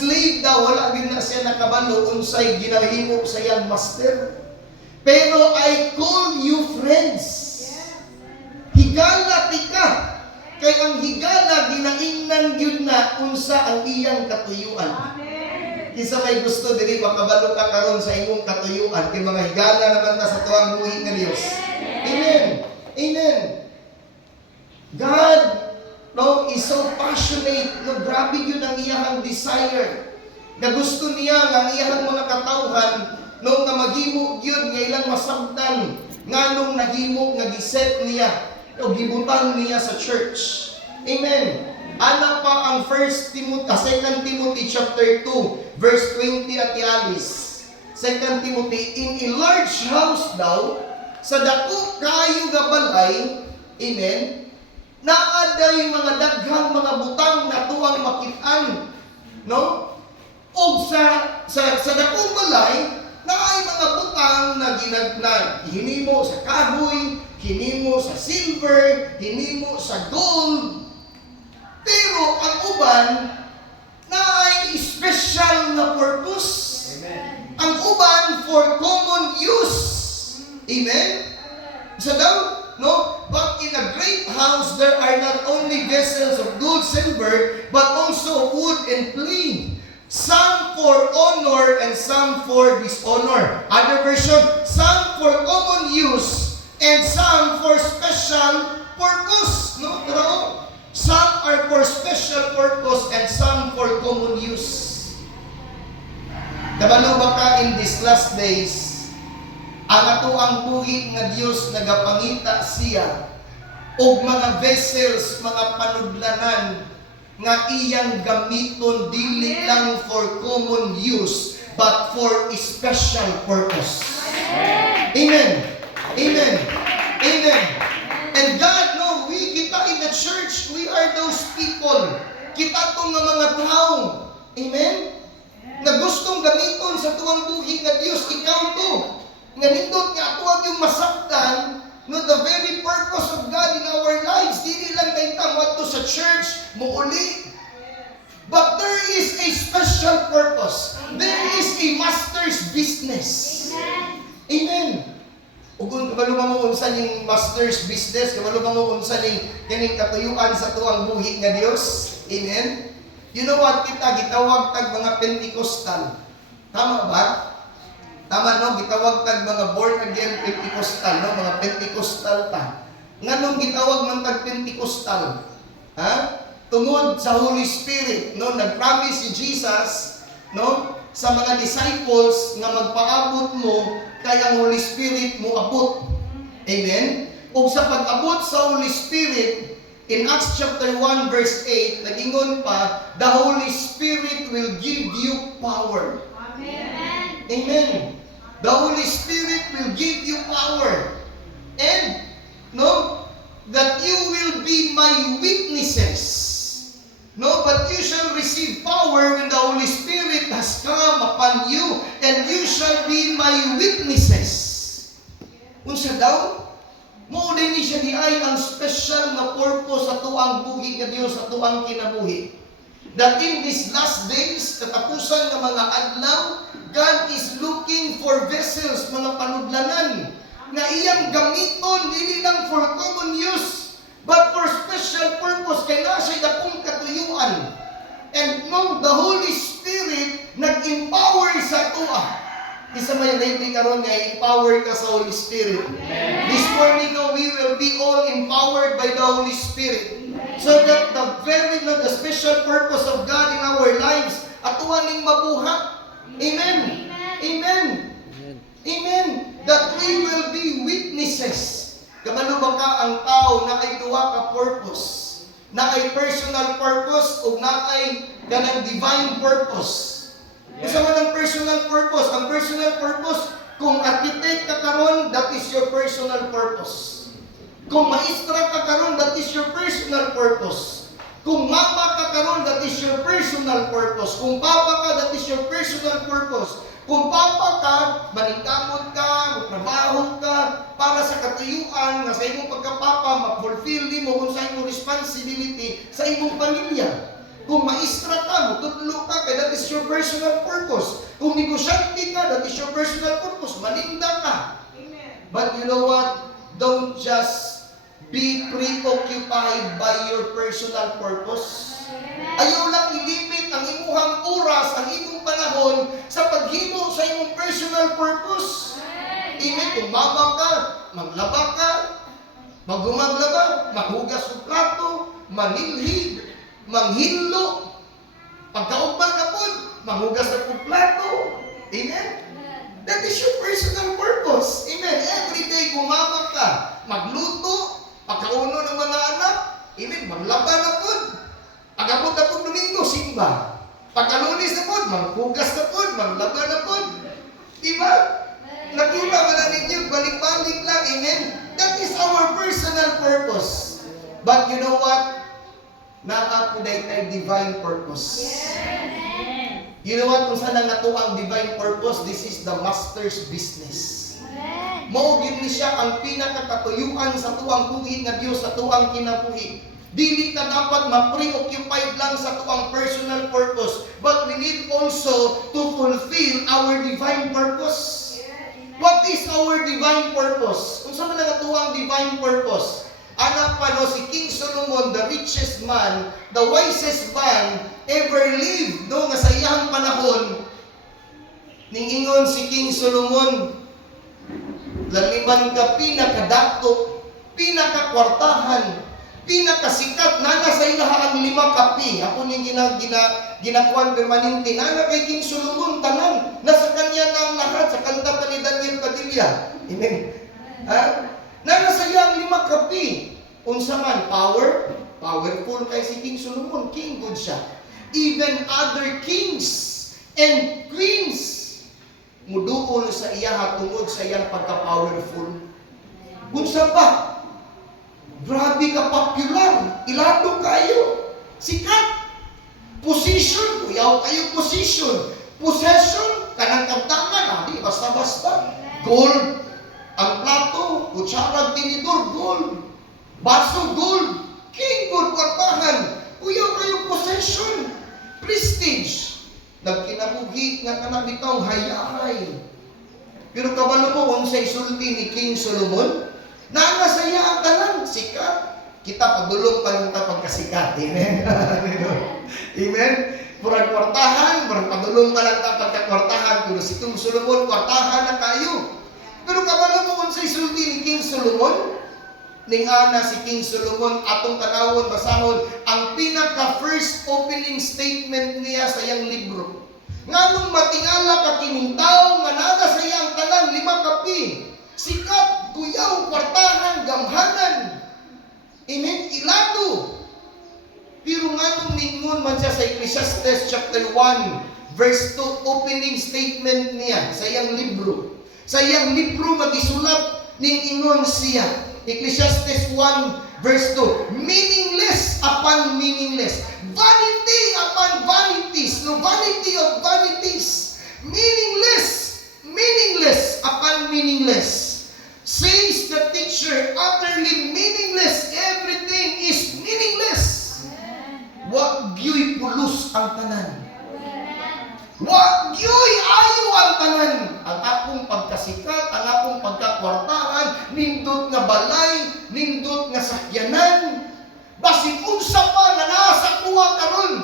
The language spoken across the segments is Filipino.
slave daw, wala din na siya nakabalo unsay ginahimo sa iyang master. Pero I call you friends. Higala tika. Kay ang higala ginaingnan gyud na unsa ang iyang katuyuan. Kisa may gusto diri makabalo ka karon sa imong katuyuan kay mga higala naman ta sa tuwang buhi nga Dios. Amen. Amen. God is so passionate. Grabe yun ang iyang desire. Na gusto niya ang iyang mga katawhan nga maghimo yun, nga ilang masabtan. Nga nung naghimo, nga giset niya o gibutan niya sa church. Amen. Ana pa ang 2 Timothy chapter 2, verse 20 at ialis. 2 Timothy, in a large house daw, sa dako kayo nga balay, amen, naaday mga daghang mga butang na tuwang makit-an, no? O sa dakong balay, naay mga butang na hinimo sa kahoy, hinimo sa silver, hinimo sa gold. Pero ang uban, naay special na purpose. Amen. Ang uban for common use. Amen? So daw, no? But in a great house, there are not only vessels of gold, silver, but also wood and clay. Some for honor and some for dishonor. Other version, some for common use and some for special purpose. No? Pero some are for special purpose and some for common use. Kabalo ba ka in these last days? Ang ato ang buhi nga Dios nagapangita siya og mga vessels, mga panudlanan nga iyang gamiton dili lang for common use but for a special purpose. Amen. Amen. Amen. And God, no, kita in the church, we are those people. Kita tong mga tao. Amen. Na gustong gamiton sa tuwang buhi nga Dios, ikaw to. Nga nindot nga tuwag yung masaktan, no, the very purpose of God in our lives, dili lang tayo wato sa church, muuli. But there is a special purpose. There is a master's business. Amen. Ug kung kabalo mo unsa ning master's business, kabalo mo unsa ning kining katuyuan sa tuwang buhi nga Dios. Amen. You know what, kita gitawag tag mga Pentecostal. Tama ba? Tama, no? Gitawag tag mga born again Pentecostal, no? Mga Pentecostal ta. Nganong gitawag man tag Pentecostal? Ha? Tungod sa Holy Spirit, no? Nag-promise si Jesus, no? Sa mga disciples nga magpaabot mo kay ang Holy Spirit mo abot. Amen? Ug sa pag-abot sa Holy Spirit, in Acts chapter 1 verse 8, nagingon pa, the Holy Spirit will give you power. Amen. Amen. The Holy Spirit will give you power. And, no, that you will be my witnesses. No, but you shall receive power when the Holy Spirit has come upon you, and you shall be my witnesses. Unsa daw? Mo din ni siya diay ang special na purpose sa tuang buhi nga Dios sa tuang kinabuhi. That in these last days, katapusan ng mga adlaw, God is looking for vessels, mga panudlanan, na iyang gamiton, dili lang for common use, but for special purpose, kaya na siya dakong katuyuan. And no, the Holy Spirit nag-empower sa tuwa. Isa may lately karon nga empower ka sa Holy Spirit. Amen. This morning, no, we will be all empowered by the Holy Spirit. Amen. So that the special purpose of God in our lives, atuan ning mabuhat. Amen. Amen. Amen. That we will be witnesses. Kabalo ba ka ang tao na ay duha ka purpose? Na ay personal purpose o na ay kanang divine purpose? Isa man ang personal purpose. Ang personal purpose, kung architect ka karon, that is your personal purpose. Kung maestra ka karon, that is your personal purpose. Kung mama ka karon, that is your personal purpose. Kung papa ka, that is your personal purpose. Kung papa ka, maningkamot ka, magtrabaho ka, para sa katuyuan, nga sa imong pagkapapa, mag-fulfill mo kung sa imong responsibility sa imong pamilya. Kung maestra ka, magtudlo ka, kaya that is your personal purpose. Kung negosyante ka, that is your personal purpose. Maninda ka. But you know what? Don't just be preoccupied by your personal purpose. Ayaw lang ilimit ang imuhang oras, ang imong panahon sa paghimo sa imong personal purpose. Amen. Tumaba ka, maglaba ka, magumaglaba, maghugas ng plato, manilhig, manghinlo, pagkaugban ka po, maghugas ng plato. Amen. That is your personal purpose. Amen. Every day gumamag ka, magluto, pagkauno ng mga anak, amen, maglaba na po. Pag-abot na po Domingo, simba. Pagkalunis na po, maghugas na po, maglaba na po. Diba? Nakita mo na ninyo, balik-balik lang, amen. That is our personal purpose. But you know what? Nakakuday tayo divine purpose. You know what? Kung saan ang natuang divine purpose, this is the master's business. Mao gyud ni siya ang pinakakatuyuan sa tuang buhi nga Dios sa tuang kinabuhi. Dili ka dapat ma-preoccupied lang sa tuang personal purpose, but we need also to fulfill our divine purpose. What is our divine purpose? Kung saan man ang tuang divine purpose? Anak pa no, si King Solomon, the richest man, the wisest man ever lived, no, nga sa iyang panahon, ningingon si King Solomon, laliman ka pinakadakto, pinakakwartahan, pinakasikat, nana sa ilahang 5 kapi. Ako ning ginakuan permanente, nana kay King Solomon, tanan, nasa kanya na ang lahat, sa kanta pa ni Daniel Padilla. Amen. Ha? Nana sa iyang 5 kapi. Unsa man, powerful kay si King Solomon, king good siya. Even other kings and queens muduol sa iya tungod sa iyang pagka-powerful. Unsa pa? Grabe ka popular, ilado kayo, sikat. Position, kuyaw kayo position. Possession, kanang kamtangan, di basta-basta. Gold, ang plato, kutsarang tinidor, gold. Baso, gold. King, gold, kwartahan. Kuyaw kayo possession. Prestige. Nagkinabuhi nga kanang bitaw hayahay. Pero kabalo mo kung sa isulti ni King Solomon, nanga sa iya ang tanan, sikat. Kita padulong pa lang pagkasikat. Amen. Amen. Murag kwartahan, murag padulong pa lang pagkakwartahan. Pero si King Solomon, kwartahan na kayo. Pero kabalo mo kung sa isulti ni King Solomon, ning ana si King Solomon, atong tanawon, basahon, ang pinaka-first opening statement niya sa iyang libro. Nganong matingala ka kining tao, nga nada sa iyang tanan, 5 kapi. Sikat, kuyaw, kwartahan, gamhanan. Amen, ilado. Pero nganong ningon man siya sa Ecclesiastes chapter 1, verse 2, opening statement niya sa iyang libro. Sa iyang libro magisulat ning ingon siya. Ecclesiastes 1 verse 2, meaningless upon meaningless, vanity upon vanities, no, vanity of vanities, meaningless upon meaningless, says the teacher, utterly meaningless, everything is meaningless. Wa gyuy pulos ang tanan. Wa gyuy ayo ang tanan. Ang akong pagkasikat, ang akong pagkakwartahan, nindot nga balay, nindot nga sakyanan, basig unsa pa nga nasa kuha karon.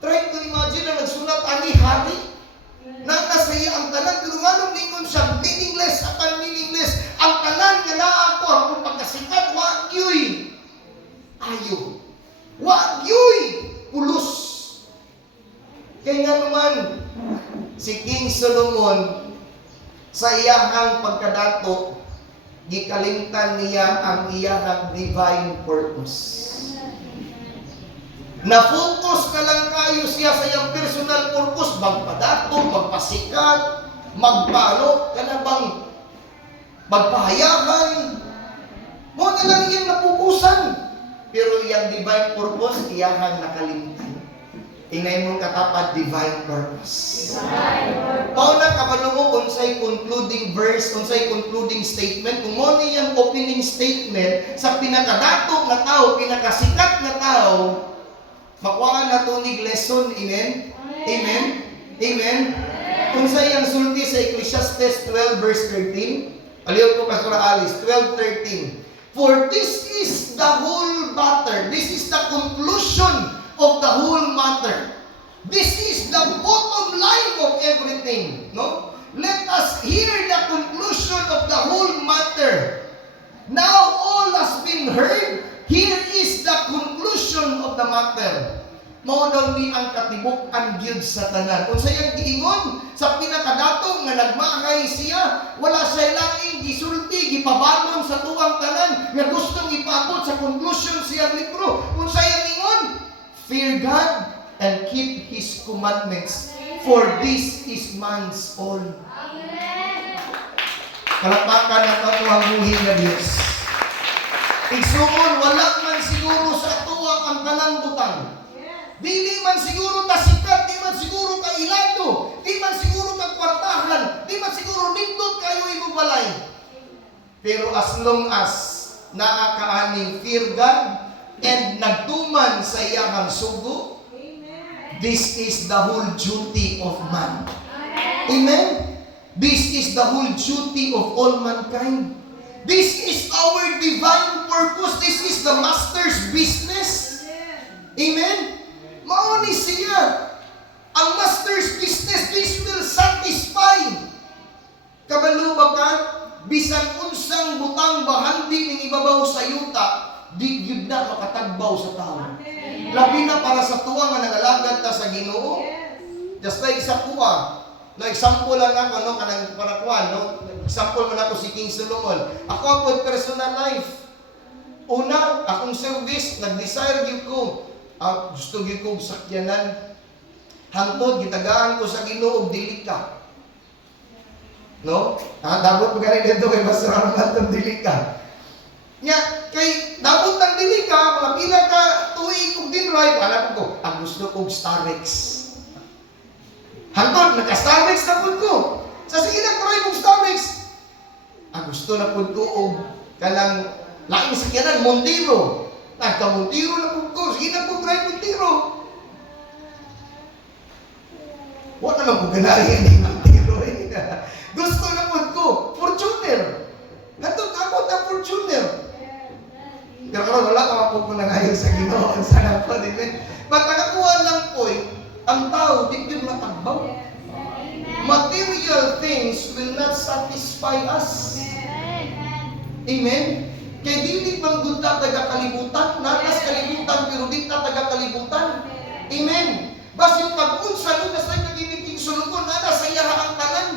Try to imagine na nagsulat ani hari, nasa iya ang tanan, pero nganong ningon siya meaningless upon meaningless. Ang tanan nga naa ko, akong pagkasikat, wa gyuy ayo. Wa gyuy pulos. Kaya nga naman, si King Solomon, sa iyahang pagkadato, gikalimtan niya ang iyahang divine purpose. Na-focus na lang kayo siya sa iyang personal purpose, magpadato, magpasikat, magpalo, kanabang magpahayahan. Mo na lang iyang napupusan. Pero iyang divine purpose, iyahang nakalimtan. Tingnan mo katapat, divine purpose. Pauna kabalo mo unsay concluding verse, unsay concluding statement. Kung mo niyang opening statement sa pinakadato na tao, pinakasikat na tao, makuha na tunig lesson. Amen? Amen? Amen? Kung sa iyang sulti sa Ecclesiastes 12 verse 13, aliw ko Pastor Alice, 12:13. For this is the whole matter. This is the conclusion of the whole matter. This is the bottom line of everything. No? Let us hear the conclusion of the whole matter. Now all has been heard. Here is the conclusion of the matter. Mao daw ni ang katibuk-an gyud sa tanan. Kung sayang giingon sa pinakadatong nga nagmahay siya, wala siya laing gisulti, gipabanon sa tuwang tanan nga gustong ipaabot sa conclusion siyang libro. Kung sayang ingon, fear God and keep His commandments, for this is man's all. Palakpakan ang katuwang buhi nga Diyos. Igsuon, wala man siguro sa tuwa ang talang butang. Dili man siguro tasikat, di man siguro kailado, di man siguro kagkwartahan, di man siguro nindot kayo ibubalay. Pero as long as naakaaning fear God and nagtuman sa iyang sugo, this is the whole duty of man. Amen? This is the whole duty of all mankind. This is our divine purpose. This is the Master's business. Amen? Mao ni siya. Ang Master's business, this will satisfy. Kabalo ba ka? Bisan unsang butang bahandi ning ibabaw sa yuta, di gyud na makatagbaw sa tao. Labi na para sa tuwa nga nangalagad ta sa Ginoo. Just like sa kuha. No, example lang ako, kanang parakuan, example man ako si King Solomon. Ako ang personal life. Una, akong service, nag-desire gyud ko. Gusto gyud kong sakyanan. Hangtod, gitagaan ko sa Ginoo og dili ka. No? Dabot magaling dito kay Pastor Armando dili ka. Nya, kay dabot ng dili ka, mga pila ka tuig kong dinrive, alam ko, ang gusto kong Starex. Hangtod, naka-Starex na po ko. Sa sige nag-try kong Starex. Ang gusto na po ko og kanang laing sakyanan, Montero. Nagka-Montero na po ko. Sige na po drive Montero. Wala naman po ganayan ni Montero. Gusto na po ko, Fortuner. Natot na Fortuner. Pero karon wala ka po ko nangayon sa Ginoo. Sana po din. Matagakuha lang po ang tao, di yun matagbaw. Material things will not satisfy us. Amen? Kaya dili pang gunda taga-kalibutan, natas kalibutan, pero di na taga-kalibutan. Amen? Basin pag-unsa, lunas na naginig King Solomon, natas sa iyaha ang tanan.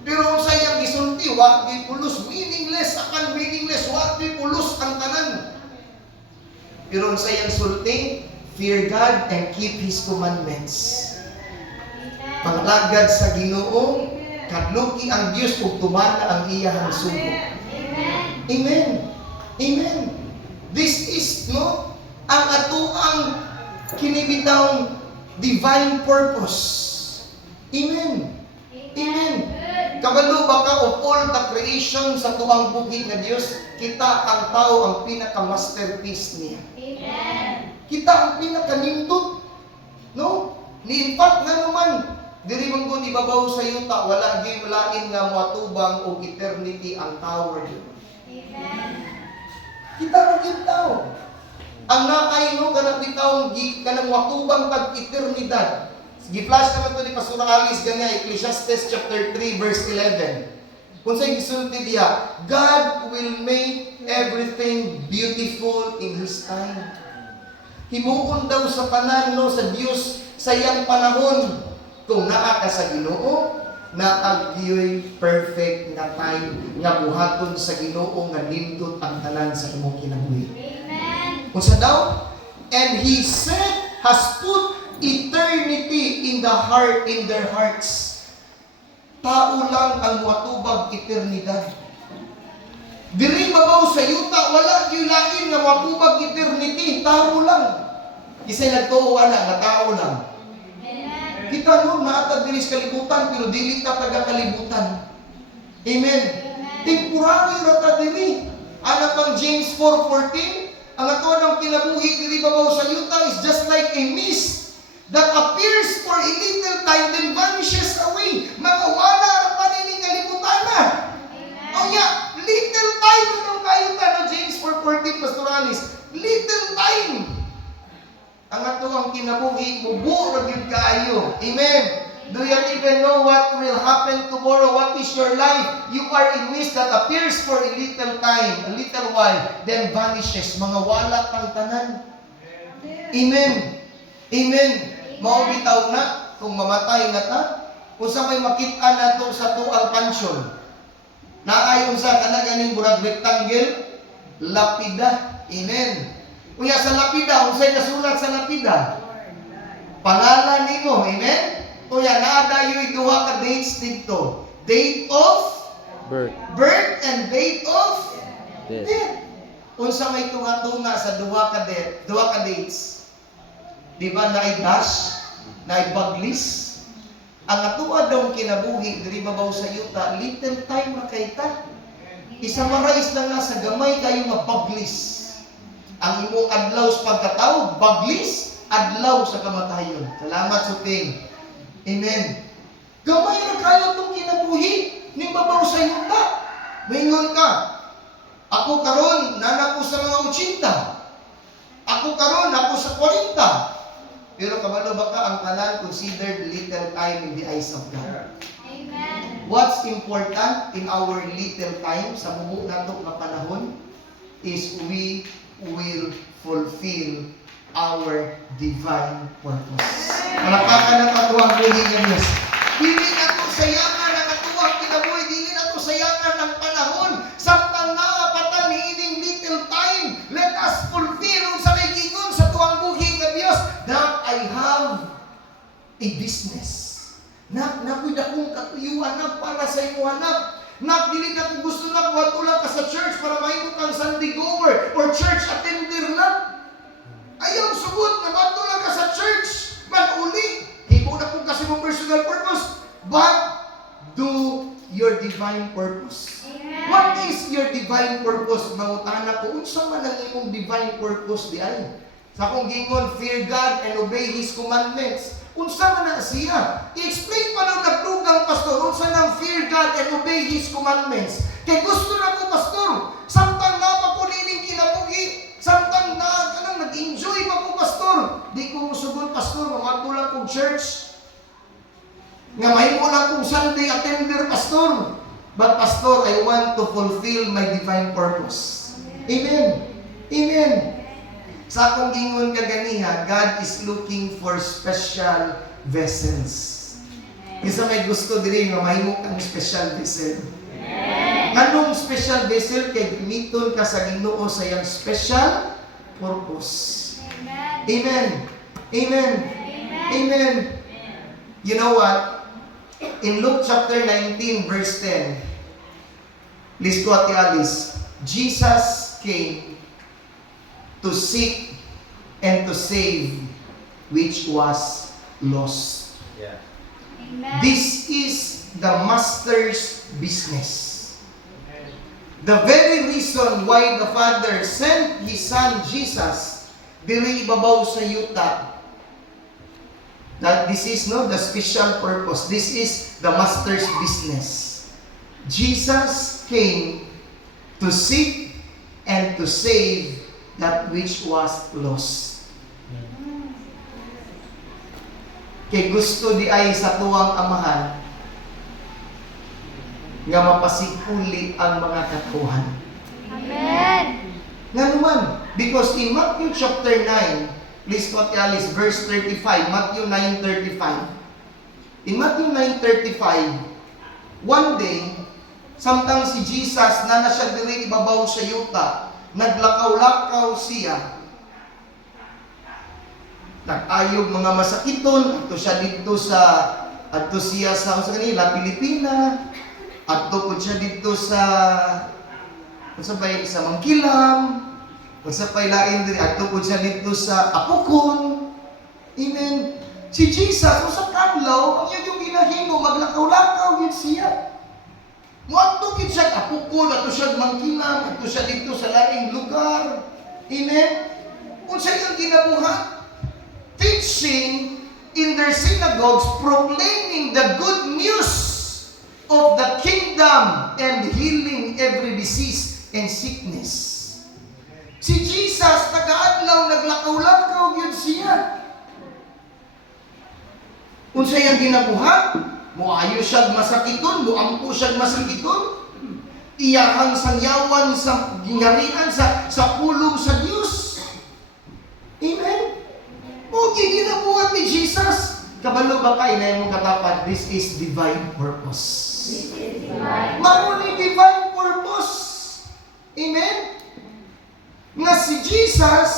Pero sa iyang gisulti, wag di pulos, meaningless, akan meaningless, wag di pulos ang tanan. Pero sa iyang sulti, fear God and keep His commandments. Panglagad sa Ginoo, kadluki ang Dios ug tumana ang iyang sugo. Amen. Amen. This is ang atuang kinibitang divine purpose. Amen. Amen. Kabalo ba ka of all the creation sa tuwang bukid nga Dios, kita ang tao ang pinaka-masterpiece niya. Amen. Kita ang pinaka-nindot. No? Ni-impact na naman. Diri man ko ibabaw sa yuta, wala gyud lain nga moatubang og eternity ang tower gyud. Amen. Kita ra gyud tao. Ang naay kanang bitaw kanang moatubang tag eternidad. Gi-flash naman to ni Pastor Alice ganya Ecclesiastes chapter 3 verse 11. Kung sa gisulti diha, God will make everything beautiful in His time. Himuon daw sa tanan sa Dios sa iyang panahon. Kung naa ka sa Ginoo, naagyoy perfect na time nga buhaton sa Ginoo nga nindot ang tanan sa imong kinabuhi. Amen. Unsa daw? And He said, has put eternity in their hearts. Tao lang ang watubag eternidad. Diri mabaw sa yuta, wala gyud lain nga watubag eternity, tao lang. Isay nagtuo nga tao lang. Kita naatag diri sa kalibutan, pero dili ta taga-kalibutan. Amen. Temporary ra ta diri. Ana pang James 4:14, ang ato ng kinabuhi diri babaw sa yuta is just like a mist that appears for a little time, then vanishes away. Mga wala na panining kalibutan na. O yeah, little time itong kayo no? James 4:14, Pastoralis. Little time. Ang ato ang kinabuhi, muburo yun kayo. Amen. Do you even know what will happen tomorrow? What is your life? You are in mist that appears for a little time, a little while, then vanishes. Mga wala pang tanan. Amen. Amen. Maubitaw na kung mamatay na ta. Kung sa may makita na to sa tuang pansyon. Naayon sa kanaganing murag rectangle, lapida. Amen. Kuya sa lapida, unsay nasulat sa lapida? Pangalan nimo. Amen. Kuya naadayoy duha ka dates dito. Date of birth and date of death. Unsa may tunga-tunga sa duha ka dates? Di ba naay dash, naay baglis? Ang atuwa daw kinabuhi diri babaw sa yuta, little time ra kay ta. Isa marais lang na sa gamay kayo nga baglis. Ang imong adlaw sa pagkatao, baglis, adlaw sa kamatayon. Salamat Suping. Amen. Gamay na kayo itong kinabuhi ning babaw sa yuta. Maingon ka, ako karon nanak ko sa mga 80. Ako karon ako sa 40. Pero kabalo ba ka ang tanan considered little time in the eyes of God? Amen. What's important in our little time sa mubo nato nga panahon is we will fulfill our divine purpose. Malakakan ang katuwang buhi ng Diyos. Dili na ito sayangan ang katuwang kinabuhi. Dili na ito sayangan ng panahon. Samtang naapatan ni ining little time, let us fulfill sa may gingon sa tuwang buhi ng Diyos that I have a business. Nakuy akong katuyuan na para sa imo hanap. Dili na kung gusto na kuwatulang ka sa church para mahimo kang Sunday goer or church attender na. Ayaw sugod na kuwatulang ka sa church. But uli, hibo na kung kasi mong personal purpose. But do your divine purpose. Amen. What is your divine purpose? Mangutana ko, unsa man ang imong divine purpose di ay? Sa kong gingon, fear God and obey His commandments. Unsa man na siya? I-explain pa ng nagdugang pastor, unsa nang fear God and obey His commandments. Kay gusto na ko pastor, samtang na pa po nining kinabuhi, samtang na kanang nag-enjoy pa po pastor. Di ko sugod pastor, mamato lang kong church. Nga mahimo lang kong Sunday attender pastor. But pastor, I want to fulfill my divine purpose. Amen. Amen. Sa akong gingon kaganiha, God is looking for special vessels. Isa may gusto diri nga mahimo kang special vessel. Anong special vessel kay gimiton ka sa Ginoo sa iyang special purpose. Amen. Amen. Amen. You know what? In Luke chapter 19 verse 10, list ko at Alice, Jesus came to seek and to save which was lost. Yeah. Amen. This is the Master's business. The very reason why the Father sent His Son Jesus diri ibabaw sa yuta, that this is the special purpose. This is the Master's business. Jesus came to seek and to save that which was lost. Kay gusto di ay sa tuwang amahan nga mapasikuli ang mga katuhan. Amen. Nga naman, because in Matthew chapter 9, please quote Alice, verse 35, Matthew 9:35. In Matthew 9:35, one day, samtang si Jesus na siya diri ibabaw sa yuta, naglakaw-lakaw siya. Nag-ayog mga masakiton, adto siya sa kanila, Pilipina, adto po siya dito sa Mangkilam, lain diri, adto po siya dito sa Apukon. Amen. Si Jesus, sa kadlaw, ang yung ginahimo, maglakaw-lakaw yun siya. Muadto gid siya Apukon, ato siya Mangkilam, ato siya dito sa laing lugar. Amen. Unsa yung ginabuhat? Teaching in their synagogues proclaiming the good news of the kingdom and healing every disease and sickness. Si Jesus, nag-aadlaw, naglakaw-lakaw yun siya. Kung siya yung ginabuhat, muayo siya masakiton, muampo siya masakiton, iyahang sangyawan sa gingharian, sa pulong sa Diyos. Amen? O ginabuhat ni Jesus. Kabalo ba kayo na yung katapat, this is divine purpose. Mauni divine purpose. Amen? Nga si Jesus,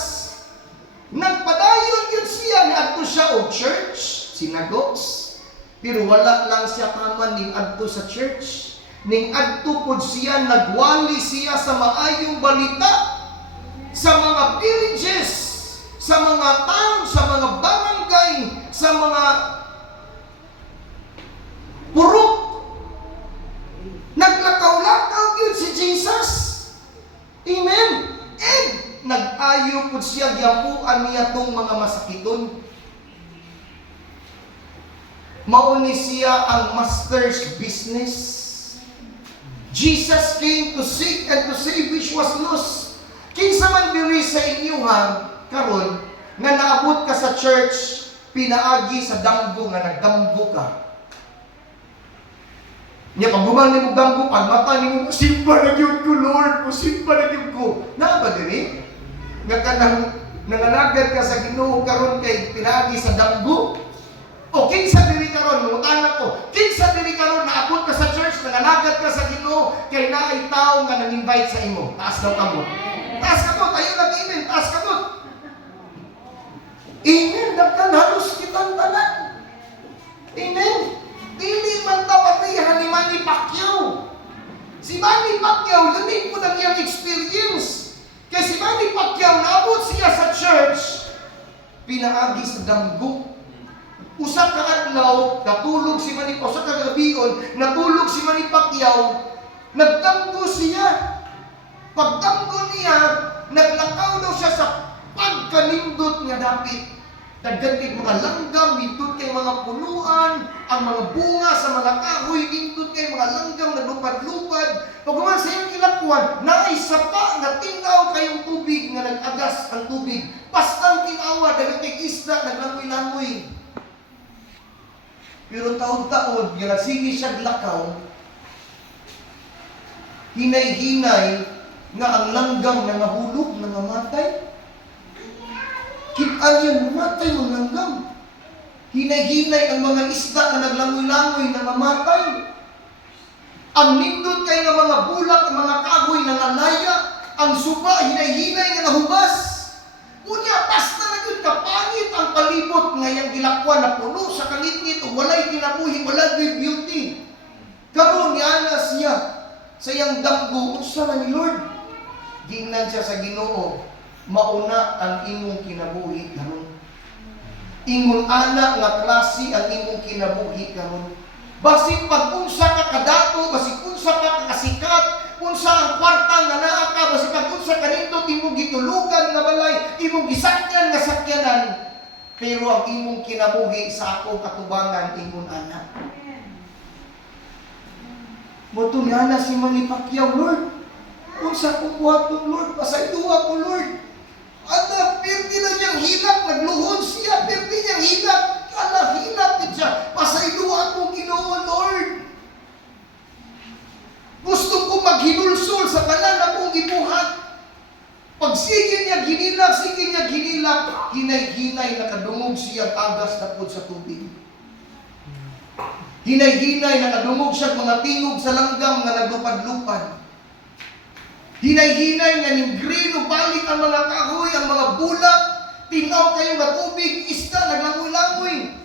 nagpadayon yun siya, niadto siya o church, synagogues, pero wala lang siya kaman ning adto sa church. Ning adto pod siya, nagwali siya sa maayong balita, sa mga villages, sa mga town, sa mga barangay, sa mga purok. Naglakaw-lakaw yun si Jesus. Amen. And nag-ayo po siya, giyapuan niya tong mga masakiton. Mauni siya ang master's business. Jesus came to seek and to save which was lost. Kinsa man diri sa inyo karon nga naabot ka sa church, pinaagi sa damgo nga nagdamgo ka. Nya pag gumani mo damgo, pag mata nimo, simba na gyud ko Lord, simba na gyud ko. Na ba diri? Nga kanang nanganagad ka sa Ginoo karon kay pinaagi sa damgo. O kinsa diri karon, mutana ko, kinsa diri karon naabot ka sa church, nanganagad ka sa Ginoo kay naay tawo nga nang-invite sa imo. Taas daw kamot. Taas kamot, ayo lang amen, taas kamot. Amen, dagkan halos kitang tanan. Amen. Dili man ta patrihan ni Manny Pacquiao. Si Manny Pacquiao, unique po ng iyang experience. Kaya si Manny Pacquiao, naabot siya sa church, pinaagi sa damgo. Usa ka adlaw, natulog si Manny Pacquiao, usa ka gabion, natulog si Manny Pacquiao, nagdamgo siya. Pagdamgo niya, naglakaw daw siya sa pagkanindot nga dapit. Naggantig mga langgam, nindot kay mga punuan, ang mga bunga sa mga kahoy, nindot kay mga langgam na lupad-lupad. Pagkuman sa iyong kilakuan, naisapa nga tinaw kayong tubig nga nag-agas ang tubig. Pastang tinawa, dagatay isda, naglangoy-langoy. Pero taon-taon, yung nagsige siya lakaw, hinay-hinay nga ang langgam na nahulog, nangamatay. Kita niya, namatay ng langgam. Hinay-hinay ang mga isda na naglangoy-langoy, nangamatay. Ang nindot kay nga mga bulak, mga kahoy na nalaya, ang suba, hinay-hinay nga nahubas. Unya, basta na yun, kapangit ang palibot ngayang gilakwan na puno sa kalitnit o walay kinabuhi, walay beauty. Karon niya na siya sa iyang damgo, usa na ni Lord. Gingnan siya sa Ginoo, mauna ang imong kinabuhi karon. Ingon ana nga klase ang imong kinabuhi karon. Basin pag unsa ka kadato, basin unsa ka kasikat, unsa ang kwarta nga naa ka, basin pag unsa ka nindot imong gitulugan nga balay, imong gisakyan nga sakyanan, pero ang imong kinabuhi sa akong katubangan ingon ana. Moto ni ana si Manny Pacquiao, Lord. Unsa ko kuwaton, Lord, pasayduha ko, Lord. Ada, pirti na niyang hilap, nagluhod siya, pirti niyang hilap, hilap din siya, pasayduha ko, Ginoo, Lord. Gusto ko maghinulsol sa kanan akong ibuhat. Pag sige niya ginilap, hinay-hinay, nakadungog siya, agas na po sa tubig. Hinay-hinay, nakadungog siya, mga tingog sa langgam na naglupad-lupad. Hinay-hinay nga ning green o balik ang mga kahoy, ang mga bulak, tinaw kayo nga tubig, isda, naglangoy-langoy.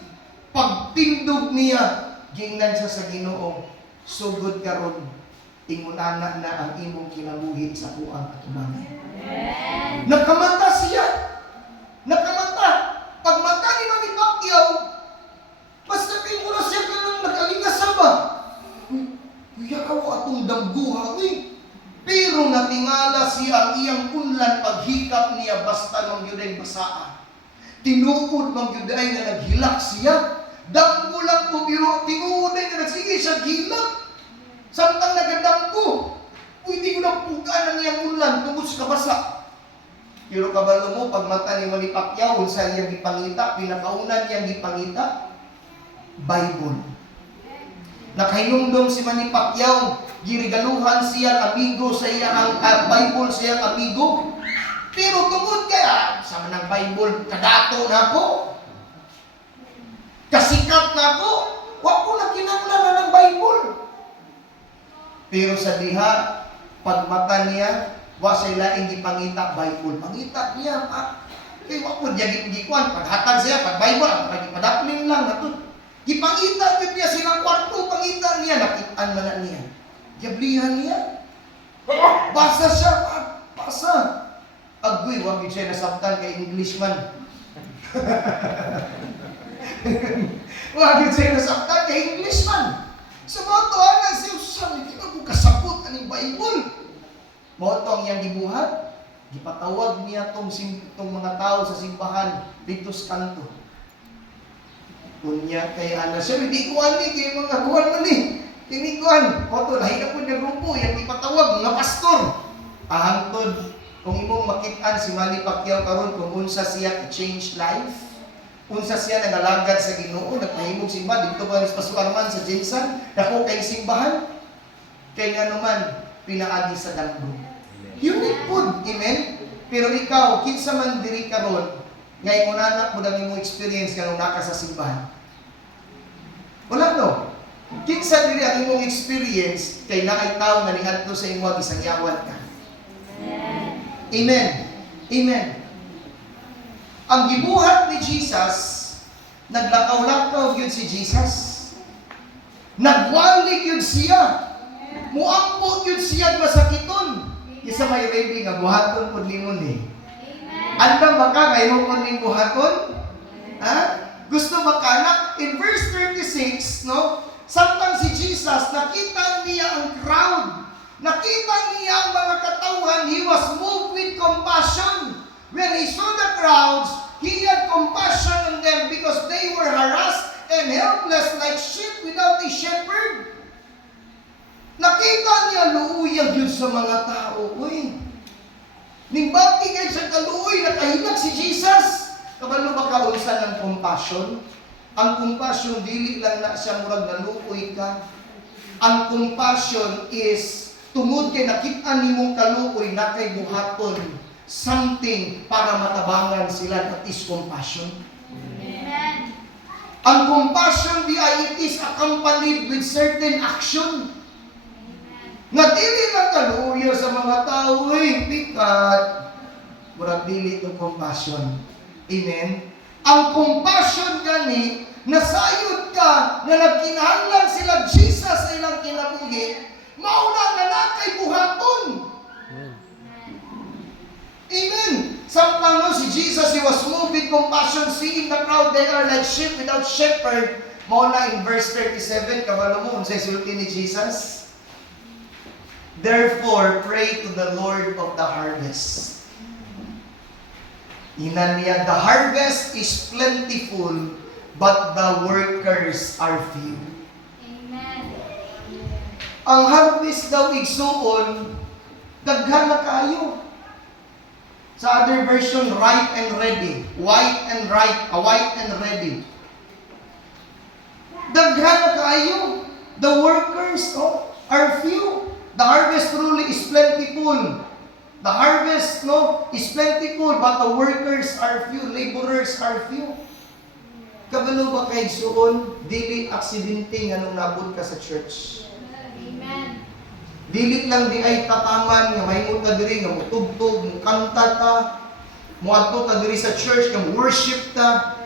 Pagtindog niya, gingnan siya sa Ginoo, sugod karon, ingunana na ang imong kinabuhi sa kuang katubangan. Nakamata siya. Nakamata. Pagmata ni Manny Pacquiao, basta kayo muna siya ka nang nag-alingasan ba? Kuya ako atong damguha, pero natingala siya ang iyang unlan paghikap niya basta nung yun ay basaa. Tinuod mang gyud ay nga naghilak siya. Damgo lang po biro, tinuod ay nga nagsige siya hilak. Samtang nagadamgo, pwede ko na pugaan ang iyang ulan tungkol sa kabasa. Pero kabalo mo, pag mata ni Manny Pacquiao, unsa iyang gipangita, pinakaunan iyang gipangita, Bible. Nakahinumdum si Manny Pacquiao, girigaluhan siya amigo sa iyang Bible sa iyang amigo. Pero tungod kaya, sa manang Bible, kadato na ako, kasikat na ako, wag ko na kinahanglan ng Bible. Pero sa diha, pag mata niya, wa sa ilaing gipangita Bible. Pangita niya, kay wa ko diya gikuan, paghatag siya, pag Bible, ang pagipadaplin lang natud. Gipangita gid niya silang kwarto, pangita niya, nakitaan man na niya. Giablihan niya. Basa siya, basa. Agoy, wag gid siya nasabtan kay Englishman. Wag gid siya nasabtan kay Englishman. Sa mga tuwanan siya, hindi ka kung kasabot ang Bible. Motong yang gibuhat, gipatawag niya tong mga tao sa simbahan dito sa kanto. Kunya kay ana siya, hindi ko ani kay mga kuwan man ni. Tiniguan, koto lahi na po niya grupo, yang ipatawag mga pastor. Ahangtod kung imong makitaan si Manny Pacquiao karon kung unsa siya i-change life. Unsa siya nagalagad sa Ginoo, nagpahimog simba dito ba ni Pastor Arman sa Jensen, dako kay simbahan. Kay nga naman pinaagi sa damgo. Unique food, amen? Pero ikaw, kinsa man diri karon, ngay unanak mo dami mo experience kanang naka sa simbahan. Wala no. Kinsa diri ang imong experience kay naay tawo nga niadto sa imong gisangyawan ka. Amen. Amen. Ang gibuhat ni Jesus, naglakaw-lakaw yun si Jesus. Nagwalig yun siya. Muampo yun siya masakiton. Isa may ready nga buhaton po limon eh. Andam ba ka ngayon po ning buhaton? Ha? Gusto ba ka na? In verse 36, no? Samtang si Jesus, nakita niya ang crowd. Nakita niya ang mga katauhan. He was moved with compassion. When he saw the crowds, he had compassion on them because they were harassed and helpless like sheep without a shepherd. Nakita niya luuyag yun sa mga tao. Uy, nimbati kayo sa kaluoy, nakahilag si Jesus. Kabalo ba kaunsan ng compassion? Ang compassion, dili lang na siya murag naluoy ka. Ang compassion is tungod kay nakita nimong kaluoy na kay buhaton something para matabangan sila, that is compassion. Amen. Ang compassion it is accompanied with certain action. Nga dili lang kaluoy sa mga tao, pikat. Murag dili yung compassion. Amen. Ang compassion gani, nasayod ka na nagkinahanglan sila Jesus sa ilang kinabuhi, mauna na nakay buhaton. Amen. Samtang no, si Jesus, he was moved with compassion, seeing the crowd, they are like sheep without shepherd. Mauna in verse 37, kabalo mo, unsay sulti ni Jesus? Therefore, pray to the Lord of the harvest. Inan niya, the harvest is plentiful, but the workers are few. Amen. Ang harvest daw igsuon, daghan na kayo. Sa other version, ripe and ready. White and ripe, white and ready. Daghan na kayo. The workers are few. The harvest truly is plentiful. The harvest is plentiful, but the workers are few. Laborers are few. Kabalo ba kay suon, dili aksidente nga nung nabot ka sa church. Amen. Dili lang di ay tataman nga mahimong ta diri nga mutugtog, mukanta ta, muadto ta diri sa church nga worship ta,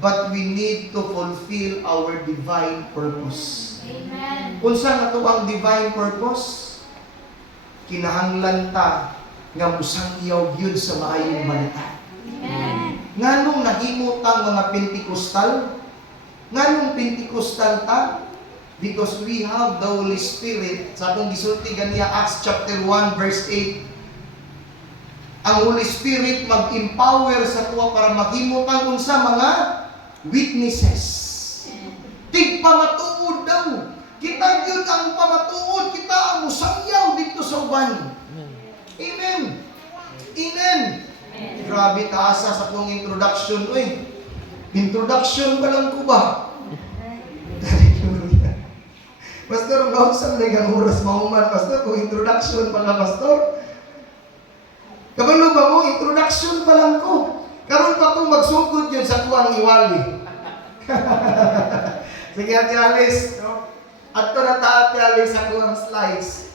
but we need to fulfill our divine purpose. Amen. Unsa nga to ang divine purpose? Kinahanglan ta nga musangyaw gyud sa maayong balita. Amen. Nganong nahimo tang mga Pentecostal? Nganong Pentecostal ta? Because we have the Holy Spirit. Sa akong gisulti ganiya Acts chapter 1 verse 8. ang Holy Spirit mag-empower sa tuwa para maghimo kang unsa mga witnesses. Tig pamatuod daw. Kita gyud ang pamatuod, kita ang musangyaw dito sa uban. Amen. Amen. Grabe taasa sa kong introduction. Uy, introduction pa lang ko ba? Hallelujah. Pastor, nausan na yung oras mahuman. Pastor, kung introduction pa nga, Pastor. Kabalo ba mo, introduction pa lang ko. Karon pa kong magsugod yun sa kuwang iwali. Sige, Ate Alice. No? At ko na ta, Ate Alice, sa kuwang slides.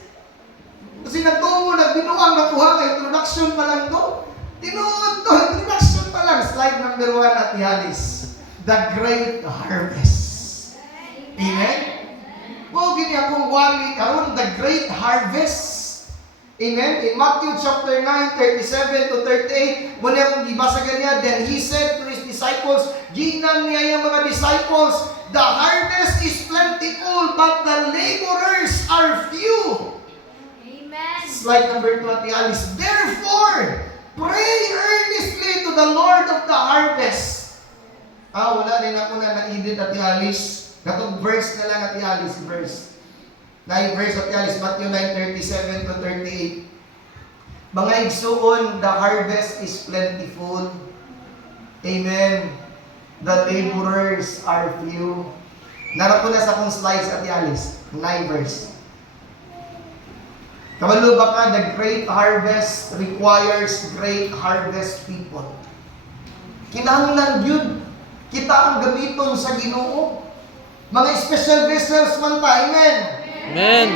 Kasi nagtungo, nagbinuang nakuha ka, introduction pa lang to. Tinuod to, introduction pa lang. Slide number 1, Ate Alice. The Great Harvest. Amen? O, gini akong wali karon, the Great Harvest. Amen? In Matthew chapter 9, 37 to 38, muna akong gibasa ganyan, then he said to his disciples, ginan niya yung mga disciples, the harvest is plentiful, but the laborers are few. Amen. Slide number 2, Ate Alice. Therefore, pray earnestly to the Lord of the harvest. Wala din ako na na-edit, Ate Alice. Katong verse na lang, Ate Alice, verse. Verse, Ate Alice, Matthew 9:37 to 38. Mga igsuon, the harvest is plentiful. Amen. The laborers are few. Narap ko na sa akong slides, Ate Alice. 9 verse. Kabalo ba ka, the great harvest requires great harvest people. Kinahanglan yun. Kita ang gamiton sa Ginoo. Mga special vessels man ta. Amen. Amen.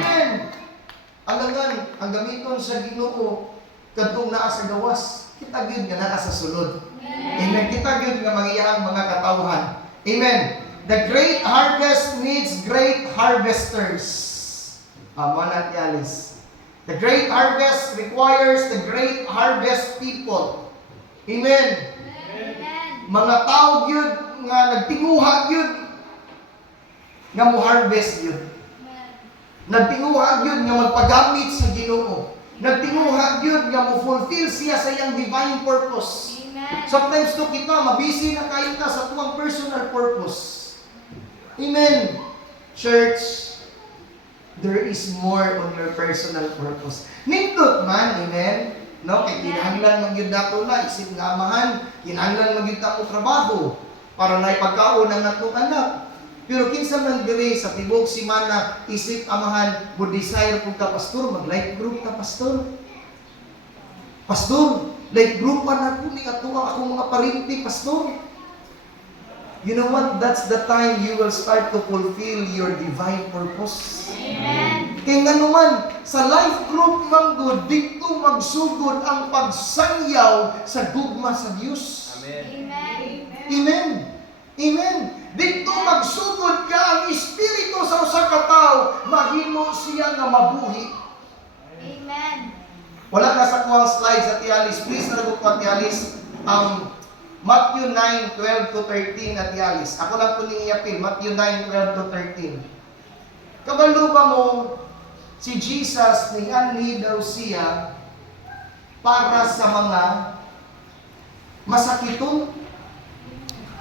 Amen. Ang gamiton sa Ginoo kadtong naa sa gawas. Kita gyud nga naa sa sulod. Amen. Kita gyud nga mangiyang mga katawhan. Amen. The great harvest needs great harvesters. Manat Alice. The great harvest requires the great harvest people. Amen. Amen. Mga tao gyud nga nagtinguha gyud nga mo harvest gyud. Nagtinguha gyud nga magpagamit sa Ginoo. Nagtinguha gyud nga mo fulfill siya sa iyang divine purpose. Amen. Sometimes to kita mabisi na kayo ta sa tuwang personal purpose. Amen. Church, there is more on your personal purpose. Nindot man, amen. No, kay kinahanglan man gyud nato na isip nga amahan, kinahanglan man gyud ta mo trabaho para na ipagkaon ang atong anak. Pero kinsa man diri sa tibok semana isip amahan mo desire pud ka pastor, mag life group ka pastor. Pastor, life group pa na ko ni ato akong mga parinti pastor. You know what? That's the time you will start to fulfill your divine purpose. Amen. Kaya nga naman, sa life group man good, dito magsugod ang pagsangyaw sa gugma sa Diyos. Amen. Amen. Amen. Dito magsugod ka ang Espiritu sa usa ka tawo, mahimo siya nga mabuhi. Amen. Wala na sa kuwang slides at Alice. Please nagot ko at Alice. Matthew 9:12 to 13 at Alice. Ako lang po ning iapil. Matthew 9:12 to 13. Kabalo ba mo, si Jesus ni daw siya para sa mga masakiton?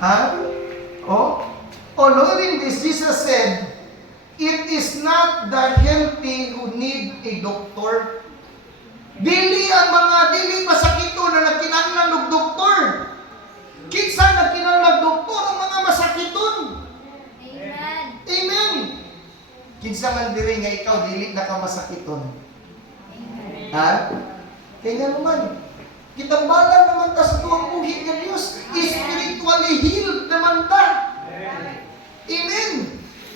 Ha? Oh, knowing this, Jesus said, it is not the healthy who need a doctor. Dili masakito na nagkinahanglan og doktor. Kinsa nagkinahanglan doktor ang mga masakiton. Amen. Amen. Kinsa man diri nga ikaw dili na ka masakiton. Ha? Kaya naman, kitambalan naman ta sa tuwang buhi ng Diyos. Spiritually healed naman ta. Amen.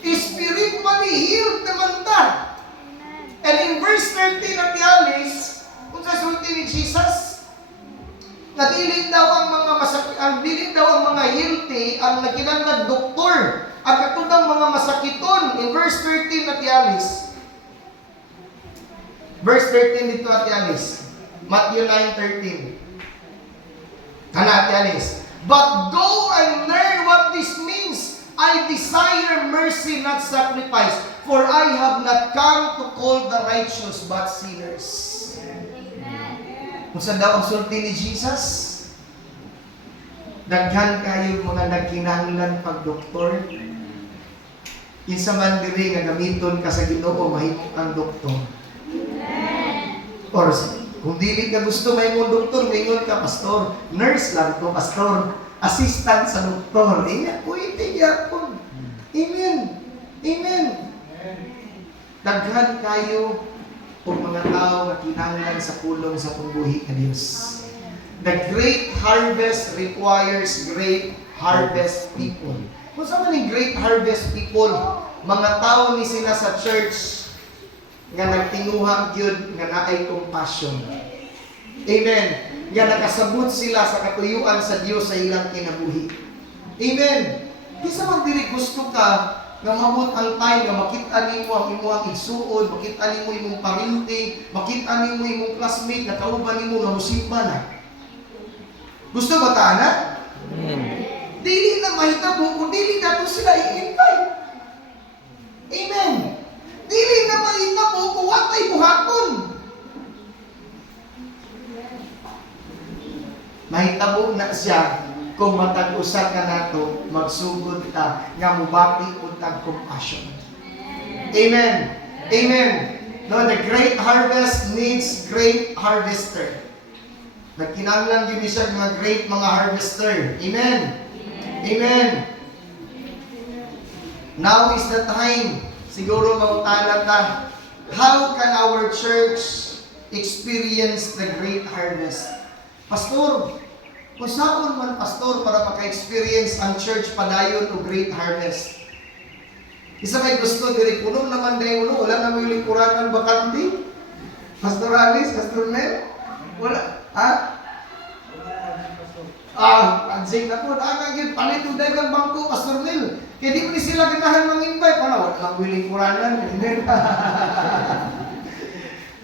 Spiritually healed naman ta. And in verse 13 at Alice, kung sa sulti ni Jesus, na dili daw ang mga dili daw ang mga healthy ang nagkinahanglan doktor. Ang katudang mga masakiton. In verse 13 at Alice. Verse 13 dito at Alice. Matthew 9:13. Kana at Alice. But go and learn what this means. I desire mercy, not sacrifice, for I have not come to call the righteous, but sinners. Amen. Kung saan daw ang sulti ni Jesus? Daghan kayo mga nagkinahanglan pag doktor. Kinsa man diri nga gamiton ka sa Ginoo mahimo kang doktor. Or kung dili ka gusto mahimong doktor, mayon ka pastor. Nurse lang to pastor. Assistant sa doktor. Inya pwede gyapon. Amen. Amen. Daghan kayo o mga tao nga kinahanglan sa pulong sa pagbuhi ka Dios. The great harvest requires great harvest people. Kung saan man yung great harvest people, mga tao ni sila sa church nga nagtinguhang gyud nga naay compassion. Amen. Nga nakasabot sila sa katuyuan sa Dios sa ilang kinabuhi. Amen. Kisa man diri gusto ka nga mabot ang time nga makita nimo ang imong igsuon, makita nimo imong parinting, makita nimo imong classmate nga kauban nimo nga musimba na. Gusto ba ta na? Dili na mahitabo kung dili nato sila i-invite. Amen. Dili na mahitabo kung watay buhaton. Mahitabo na siya kung matag-usa ka nato, magsugod ka, nga mubati untag compassion. Amen. Amen. No, the great harvest needs great harvester. Nagkinahanglan din siya mga great mga harvester. Amen. Amen. Now is the time. Siguro mangutana ka, how can our church experience the great harvest? Pastor, kung saan man pastor para maka-experience ang church padayon o great harvest. Isa may gusto diri puno naman dahil ulo, wala na may likuran ng bakante. Pastor Alice, Pastor Mel, wala. Ha? Pansing na po, nakagin, palit yung dagang bangko, Pastor Mel. Kaya di mo ni sila ganahan mang-invite, wala lang may likuranan.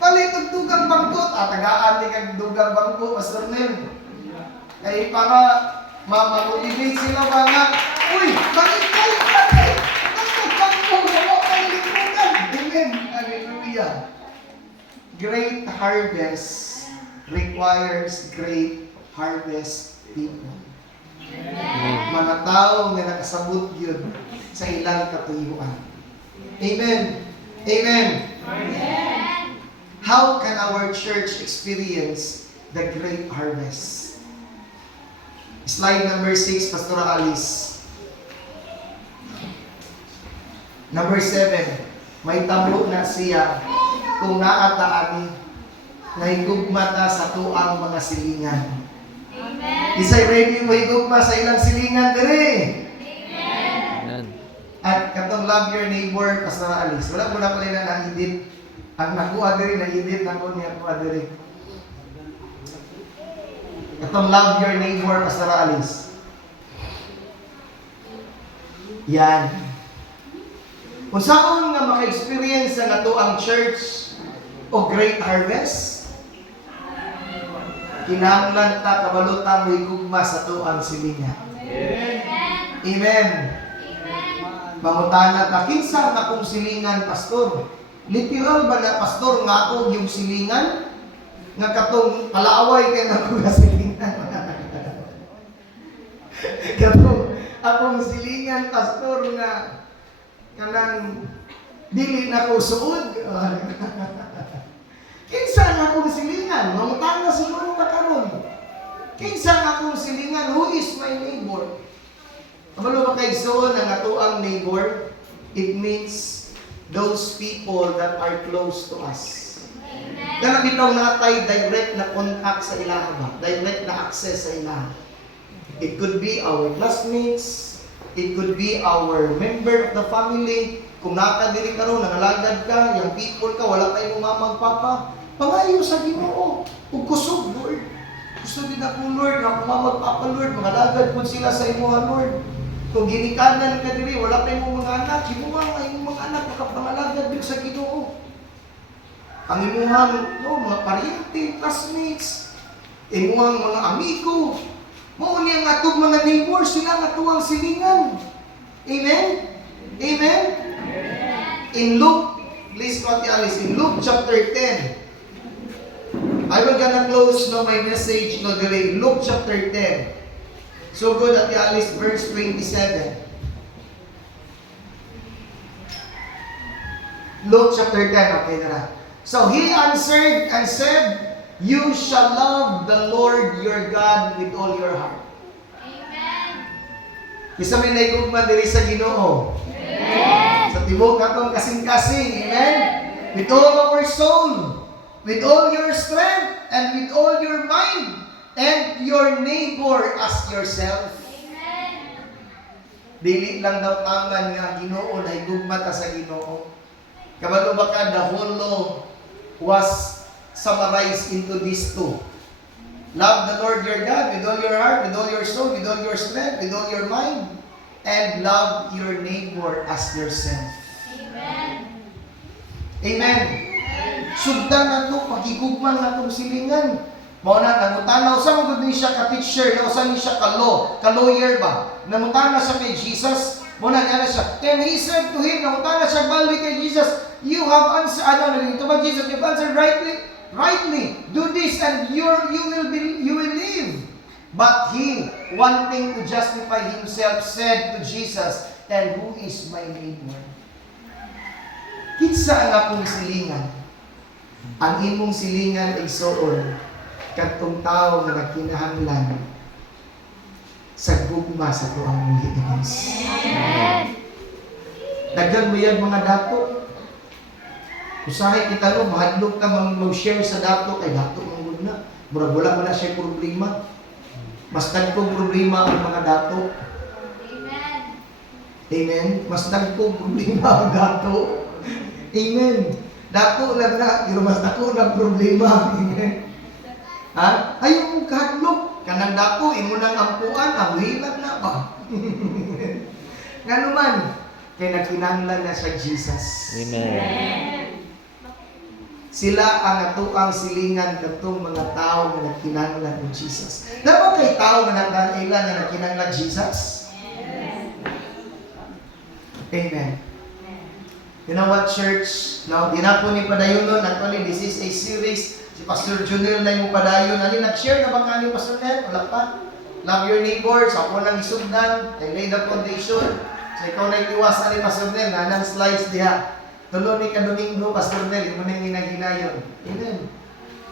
Palit yung dugang bangko, tagaan din ang dugang bangko, Pastor Mel. Kaya para ma-motivate sila mga, uy, bakit kayo? Amen. Hallelujah. Great harvest requires great harvest people. Mga tao nga nakasabot yun sa ilang katuyuan. Amen. Amen. How can our church experience the great harvest? Slide number 6, Pastor Alice. Number 7, may tabo na siya kung naataani na higugma ta sa tuang mga silingan. Amen. Isay ready mo higugma sa ilang silingan dire. Amen. At katong love your neighbor, Pastor Alice. Wala mo na pala na nang-edit. Ang nakuha dire, nang-edit na ko niya kuha dire. Katong love your neighbor, Pastor Alice. Yan. Kung saan nga maka-experience na nato ang church o great harvest, kinahanglan ta kabalutan mo higugma sa tuang silingan. Amen. Amen. Amen. Mangutana ta, kinsa nga akong silingan, Pastor? Literal ba na, Pastor, nga ako yung silingan? Nga katong palaaway kay na ako nga silingan. Katong akong silingan, Pastor, nga kanang dili na ko suod. Kinsa nga akong silingan? Mangutana siguro ka karon. Kinsa nga akong silingan? Who is my neighbor? Kabalo ba kay igsoon ang atuang neighbor? It means those people that are close to us. Amen. Kaya bitaw natay direct na contact sa ilaha ba? Direct na access sa ilaha. It could be our classmates, it could be our member of the family. Kung nakadiri ka ron, nangalagad ka, yung people ka, wala tayong mamang papa, pangayo sa Ginoo. Ug kusog, Lord. Gusto din ako, Lord, nga kung mamang papa, Lord, mangalagad po sila sa imo, Lord. Kung ginikanan ka diri, wala tayong mga anak, himuha nga yung mga anak, makapangalagad din sa Ginoo. Ang imuhang mga pariente, classmates, imuhang mga amigo, mauni ang atong mga neighbors, sila ang atuang silingan. Amen? Amen? In Luke, please Ate Alice, in Luke chapter 10, I will gonna close no my message no delay. Luke chapter 10. So good at the Alice verse 27. Luke chapter 10, okay na. So he answered and said, "You shall love the Lord your God with all your heart." Amen. Isa may naigugma diri sa Ginoo. Amen. Sa tibok atong kasing-kasing, amen? With all our soul, with all your strength, and with all your mind, and your neighbor as yourself. Amen. Dili lang daw tangan nga Ginoo na higugma ta sa Ginoo. Kabalo ba ka, the whole law was summarized into these two. Love the Lord your God with all your heart, with all your soul, with all your strength, with all your mind, and love your neighbor as yourself. Amen. Amen. Sugdan na ito, pagigugman na itong silingan. Mao na, nangutana, usa mo gud ni siya ka-teacher, na usa ni siya ka-lawyer ba? Nangutana siya kay Jesus. Mao na niya siya. Then he said to him, nangutana siya balik kay Jesus, "You have answered, ito ba Jesus, you've answered rightly. Do this and you will live." But he, wanting to justify himself, said to Jesus, "And who is my neighbor?" Kinsa ang akong silingan? Ang imong silingan ay soon, kadtong tao nga nagkinahanglan sa gugma sa tuang mong Dios. Amen. Daghan mo yan mga dato. Usahay kita no, mahadlok ka mag-share sa dato, kay dato mong na. Murag wala man na siya problema. Mas dagkong problema ang mga dato. Amen. Amen? Mas dagkong problema ang dato. Amen. Dato lang na, pero mas dako na problema. Amen. Ha? Ayaw mong kahadlok. Kanang dako, imo nang ampuan, ang hirap na ba? Nga naman, kay nagkinanglan na sa Jesus. Amen. Sila ang atuang silingan katong mga tao nga nagkinanglan ng Jesus. Dapat kay tao nga nagkailan nga nagkinanglan Jesus? Amen. You know what, church? Now, di na po ni padayon nun. Actually, this is a series. Si Pastor Junel na yung padayon. Ano, nag-share na ba nga ni Pastor Nel? Wala pa. Love your neighbors. Ako nang isugdan. I lay the foundation. So, ikaw na itiwasan ni Pastor Nel. Nanang slides diha. Tulo ni ka Domingo, Pastor Nel. Yung munang hinaginayon. Amen.